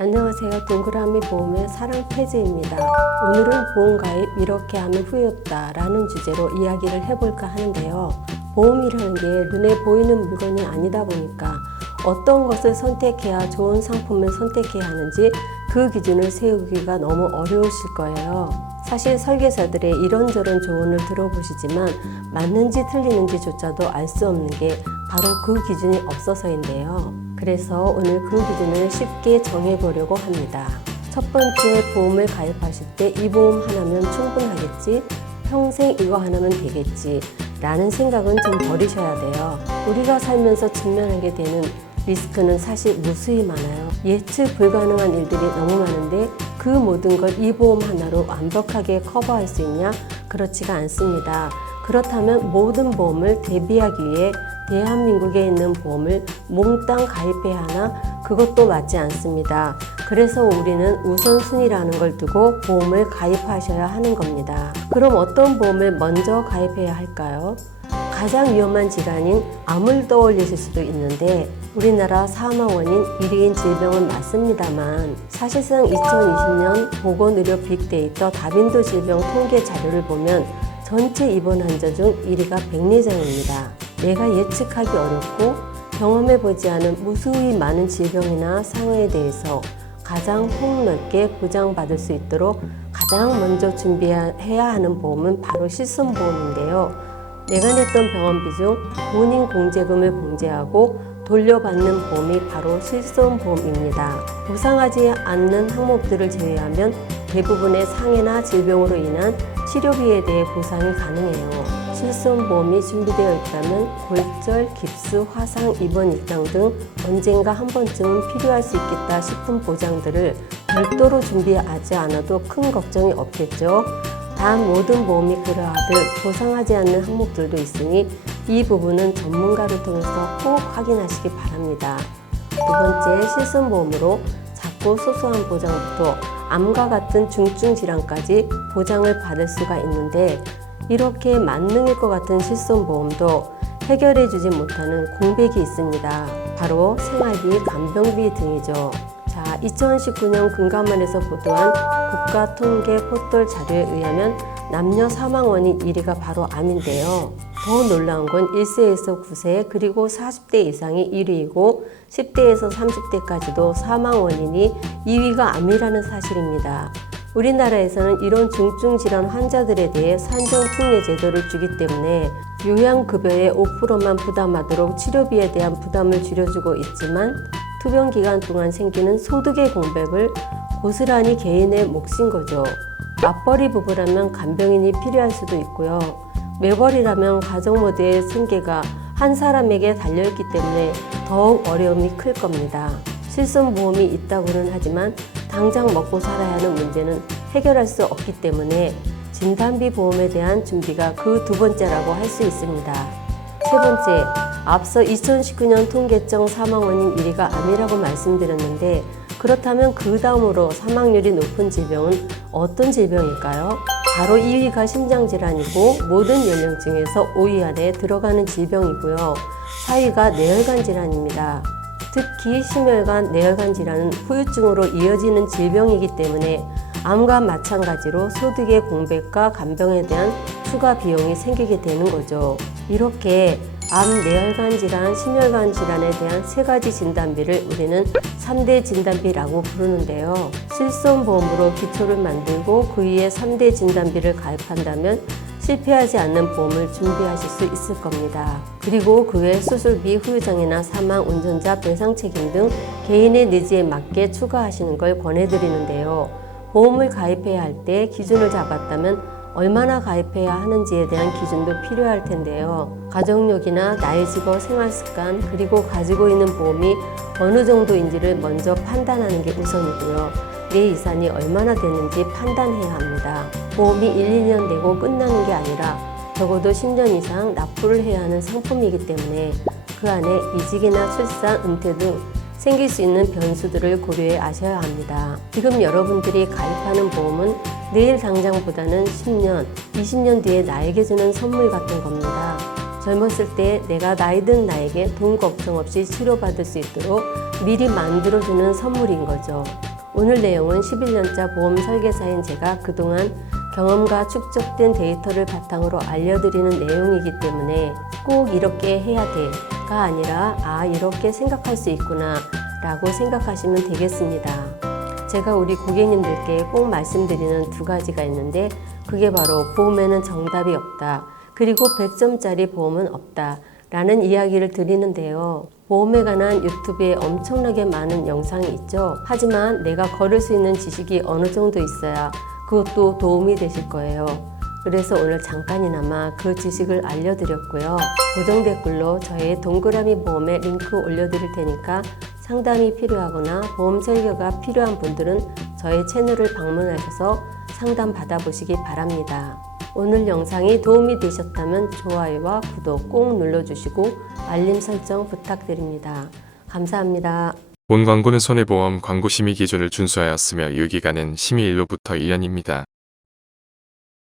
안녕하세요. 동그라미 보험의 사랑패즈입니다. 오늘은 보험가입 이렇게 하면 후회없다 라는 주제로 이야기를 해볼까 하는데요. 보험이라는 게 눈에 보이는 물건이 아니다 보니까 어떤 것을 선택해야 좋은 상품을 선택해야 하는지 그 기준을 세우기가 너무 어려우실 거예요. 사실 설계사들의 이런저런 조언을 들어보시지만 맞는지 틀리는지조차도 알 수 없는 게 바로 그 기준이 없어서인데요. 그래서 오늘 그 기준을 쉽게 정해보려고 합니다. 첫 번째, 보험을 가입하실 때 이 보험 하나면 충분하겠지? 평생 이거 하나면 되겠지? 라는 생각은 좀 버리셔야 돼요. 우리가 살면서 직면하게 되는 리스크는 사실 무수히 많아요. 예측 불가능한 일들이 너무 많은데 그 모든 걸 이 보험 하나로 완벽하게 커버할 수 있냐? 그렇지가 않습니다. 그렇다면 모든 보험을 대비하기 위해 대한민국에 있는 보험을 몽땅 가입해야 하나? 그것도 맞지 않습니다. 그래서 우리는 우선순위라는 걸 두고 보험을 가입하셔야 하는 겁니다. 그럼 어떤 보험을 먼저 가입해야 할까요? 가장 위험한 질환인 암을 떠올리실 수도 있는데 우리나라 사망 원인 1위인 질병은 맞습니다만 사실상 2020년 보건의료 빅데이터 다빈도 질병 통계 자료를 보면 전체 입원 환자 중 1위가 백내장입니다. 내가 예측하기 어렵고 경험해보지 않은 무수히 많은 질병이나 상해에 대해서 가장 폭넓게 보장받을 수 있도록 가장 먼저 준비해야 하는 보험은 바로 실손보험인데요. 내가 냈던 병원비 중 본인 공제금을 공제하고 돌려받는 보험이 바로 실손보험입니다. 보상하지 않는 항목들을 제외하면 대부분의 상해나 질병으로 인한 치료비에 대해 보상이 가능해요. 실손보험이 준비되어 있다면 골절, 깁스, 화상, 입원 일당 등 언젠가 한 번쯤은 필요할 수 있겠다 싶은 보장들을 별도로 준비하지 않아도 큰 걱정이 없겠죠. 단 모든 보험이 그러하듯 보상하지 않는 항목들도 있으니 이 부분은 전문가를 통해서 꼭 확인하시기 바랍니다. 두 번째, 실손보험으로 작고 소소한 보장부터 암과 같은 중증 질환까지 보장을 받을 수가 있는데 이렇게 만능일 것 같은 실손보험도 해결해주지 못하는 공백이 있습니다. 바로 생활비, 간병비 등이죠. 2019년 금감원에서 보도한 국가통계 포털 자료에 의하면 남녀 사망 원인 1위가 바로 암인데요. 더 놀라운 건 1세에서 9세 그리고 40대 이상이 1위이고 10대에서 30대까지도 사망 원인이 2위가 암이라는 사실입니다. 우리나라에서는 이런 중증질환 환자들에 대해 산정특례 제도를 주기 때문에 요양급여의 5%만 부담하도록 치료비에 대한 부담을 줄여주고 있지만 투병 기간 동안 생기는 소득의 공백을 고스란히 개인의 몫인 거죠. 맞벌이 부부라면 간병인이 필요할 수도 있고요. 매벌이라면 가정 모두의 생계가 한 사람에게 달려있기 때문에 더욱 어려움이 클 겁니다. 실손보험이 있다고는 하지만 당장 먹고 살아야 하는 문제는 해결할 수 없기 때문에 진단비 보험에 대한 준비가 그 두 번째라고 할 수 있습니다. 세 번째, 앞서 2019년 통계청 사망 원인 1위가 암이라고 말씀드렸는데 그렇다면 그 다음으로 사망률이 높은 질병은 어떤 질병일까요? 바로 2위가 심장질환이고 모든 연령층에서 5위 안에 들어가는 질병이고요. 4위가 뇌혈관 질환입니다. 특히 심혈관, 뇌혈관 질환은 후유증으로 이어지는 질병이기 때문에 암과 마찬가지로 소득의 공백과 간병에 대한 추가 비용이 생기게 되는 거죠. 이렇게 암, 뇌혈관 질환, 심혈관 질환에 대한 세 가지 진단비를 우리는 3대 진단비라고 부르는데요. 실손보험으로 기초를 만들고 그 위에 3대 진단비를 가입한다면 실패하지 않는 보험을 준비하실 수 있을 겁니다. 그리고 그 외 수술비, 후유장애나 사망, 운전자 배상 책임 등 개인의 니즈에 맞게 추가하시는 걸 권해드리는데요. 보험을 가입해야 할 때 기준을 잡았다면 얼마나 가입해야 하는지에 대한 기준도 필요할 텐데요. 가족력이나 나이, 직업, 생활습관, 그리고 가지고 있는 보험이 어느 정도인지를 먼저 판단하는 게 우선이고요. 내 이산이 얼마나 되는지 판단해야 합니다. 보험이 1, 2년 내고 끝나는 게 아니라 적어도 10년 이상 납부를 해야 하는 상품이기 때문에 그 안에 이직이나 출산, 은퇴 등 생길 수 있는 변수들을 고려해 아셔야 합니다. 지금 여러분들이 가입하는 보험은 내일 당장보다는 10년, 20년 뒤에 나에게 주는 선물 같은 겁니다. 젊었을 때 내가 나이 든 나에게 돈 걱정 없이 치료받을 수 있도록 미리 만들어주는 선물인 거죠. 오늘 내용은 11년차 보험 설계사인 제가 그동안 경험과 축적된 데이터를 바탕으로 알려드리는 내용이기 때문에 꼭 이렇게 해야 돼가 아니라 이렇게 생각할 수 있구나 라고 생각하시면 되겠습니다. 제가 우리 고객님들께 꼭 말씀드리는 두 가지가 있는데 그게 바로 보험에는 정답이 없다. 그리고 100점짜리 보험은 없다. 라는 이야기를 드리는데요. 보험에 관한 유튜브에 엄청나게 많은 영상이 있죠. 하지만 내가 걸을 수 있는 지식이 어느 정도 있어야 그것도 도움이 되실 거예요. 그래서 오늘 잠깐이나마 그 지식을 알려드렸고요. 고정 댓글로 저의 동그라미 보험에 링크 올려드릴 테니까 상담이 필요하거나 보험 설계가 필요한 분들은 저의 채널을 방문하셔서 상담 받아보시기 바랍니다. 오늘 영상이 도움이 되셨다면 좋아요와 구독 꼭 눌러주시고 알림 설정 부탁드립니다. 감사합니다. 본 광고는 손해보험 광고 심의 기준을 준수하였으며 유기간은 심의일로부터 1년입니다.